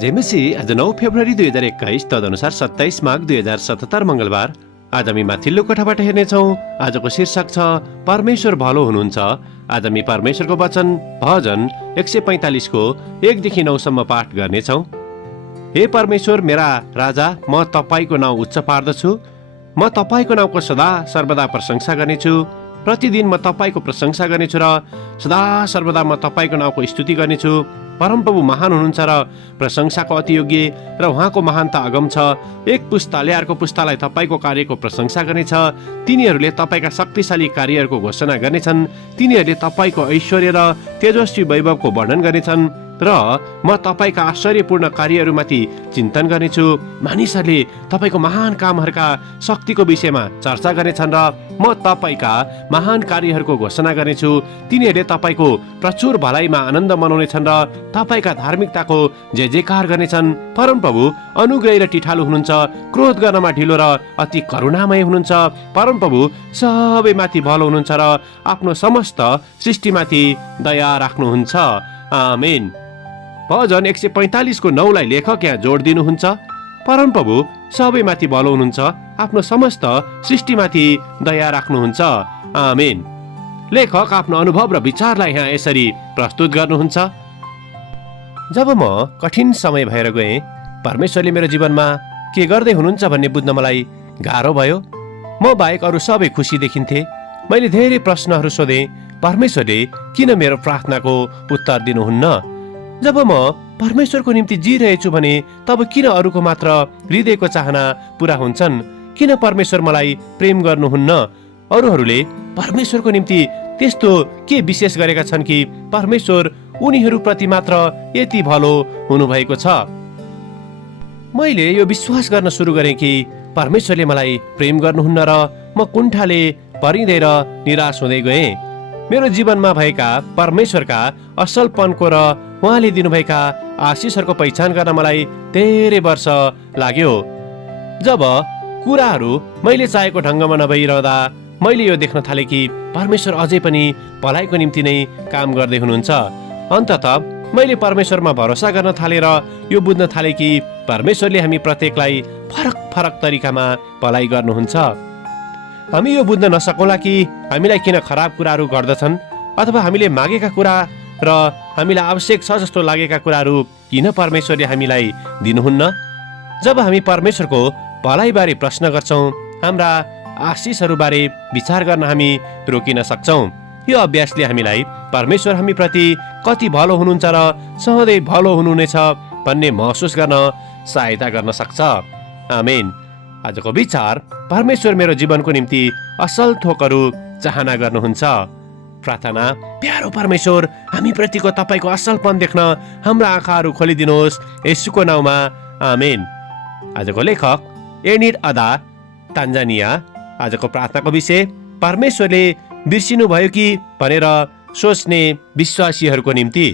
जेमेसी आज 9 फेब्रुअरी 2021 तदनुसार 27 माघ 2077 मङ्गलबार। आज हामी माथिल्लो कोठाबाट हेर्नेछौँ। आजको शीर्षक छ परमेश्वर भलो हुनुहुन्छ। आज हामी परमेश्वरको वचन भजन 145 को 1 देखि 9 सम्म पाठ गर्नेछौँ। हे परमेश्वर मेरा राजा, म तपाईको नाउँ उच्च पार्दछु। म तपाईको नाउँको सदा सर्वदा प्रशंसा गर्नेछु। प्रतिदिन म तपाईको प्रशंसा गर्नेछु र सदा सर्वदा म तपाईको नाउँको स्तुति गर्नेछु। परमप्रभु महान हुनुहुन्छ र प्रशंसाको अति योग्य र उहाँको महानता अगम छ। एक पुस्ताले अर्को पुस्तालाई तपाईको कार्यको प्रशंसा गर्नेछ। तिनीहरूले तपाईका शक्तिशाली कार्यहरूको घोषणा गर्नेछन्। तिनीहरूले तपाईको ऐश्वर्य र तेजस्वी वैभवको वर्णन गर्नेछन् र म तपाईका आश्चर्यपूर्ण कार्यहरूमाथि चिन्तन गर्नेछु। मानिसहरूले तपाईको महान कामहरूका शक्तिको विषयमा चर्चा गर्नेछन् र म तपाईका महान कार्यहरूको घोषणा गर्नेछु। तिनीहरूले तपाईको प्रचुर भलाइमा आनन्द मनाउनेछन् र तपाईका धार्मिकताको जय जयकार गर्नेछन्। परमप्रभु अनुग्रही र टिठालु हुनुहुन्छ, क्रोध गर्नमा ढिलो र अति करुणामय हुनुहुन्छ। परमप्रभु सबैमाथि भलो हुनुहुन्छ र आफ्नो समस्त सृष्टिमाथि दया राख्नुहुन्छ। आमेन। भजन 145 को 9 लाई लेखक यहाँ जोड दिनुहुन्छ। परमप्रभु सबैमाथि भलो हुनुहुन्छ, आफ्नो समस्त सृष्टिमाथि दया राख्नुहुन्छ। आमेन। लेखक आफ्नो अनुभव र विचारलाई यहाँ यसरी प्रस्तुत गर्नुहुन्छ। जब म कठिन समय भएर गएँ, परमेश्वरले मेरो जीवनमा के गर्दै हुनुहुन्छ भन्ने बुझ्न मलाई गाह्रो भयो। म बाहेक अरू सबै खुसी देखिन्थे। मैले धेरै प्रश्नहरू सोधेँ। परमेश्वरले किन मेरो प्रार्थनाको उत्तर दिनुहुन्न? जब म परमेश्वरको निम्ति जिरहेछु भने तब किन अरूको मात्र हृदयको चाहना पूरा हुन्छन्? किन परमेश्वर मलाई प्रेम गर्नुहुन्न? अरूहरूले परमेश्वरको निम्ति त्यस्तो के विशेष गरेका छन् कि परमेश्वर उनीहरूप्रति मात्र यति भलो हुनुभएको छ? मैले यो विश्वास गर्न सुरु गरेँ कि परमेश्वरले मलाई प्रेम गर्नुहुन्न र म कुण्ठाले परिँदै र निराश हुँदै गएँ। मेरो जीवनमा भएका परमेश्वरका असलपनको र उहाँले दिनुभएका आशिषहरूको पहिचान गर्न मलाई धेरै वर्ष लाग्यो। जब कुराहरू मैले चाहेको ढङ्गमा नभइरहँदा मैले यो देख्न थालेँ कि परमेश्वर अझै पनि भलाइको निम्ति नै काम गर्दै हुनुहुन्छ। अन्ततः मैले परमेश्वरमा भरोसा गर्न थालेँ र यो बुझ्न थालेँ कि परमेश्वरले हामी प्रत्येकलाई फरक फरक तरिकामा भलाइ गर्नुहुन्छ। हामी यो बुझ्न नसकौँला कि हामीलाई किन खराब कुराहरू गर्दछन्, अथवा हामीले मागेका कुरा र हामीलाई आवश्यक छ जस्तो लागेका कुराहरू किन परमेश्वरले हामीलाई दिनुहुन्न। जब हामी परमेश्वरको भलाइबारे प्रश्न गर्छौँ, हाम्रा आशिषहरूबारे विचार गर्न हामी रोकिन सक्छौँ। यो अभ्यासले हामीलाई परमेश्वर हामीप्रति कति भलो हुनुहुन्छ र सधैँ भलो हुनुहुनेछ भन्ने महसुस गर्न सहायता गर्न सक्छ। आमेन। आजको विचार, परमेश्वर मेरो जीवनको निम्ति असल थोकहरू चाहना गर्नुहुन्छ। प्रार्थना, प्यारो परमेश्वर, हामी प्रतिको तपाईको असलपन देख्न हाम्रा आँखाहरू खोलिदिनुहोस्, येशूको नाउँमा। आमेन। आजको लेखक एनिड अदा, तान्जानिया। आजको प्रार्थनाको विषय, परमेश्वरले बिर्सिनु भयो कि भनेर सोच्ने विश्वासीहरूको निम्ति।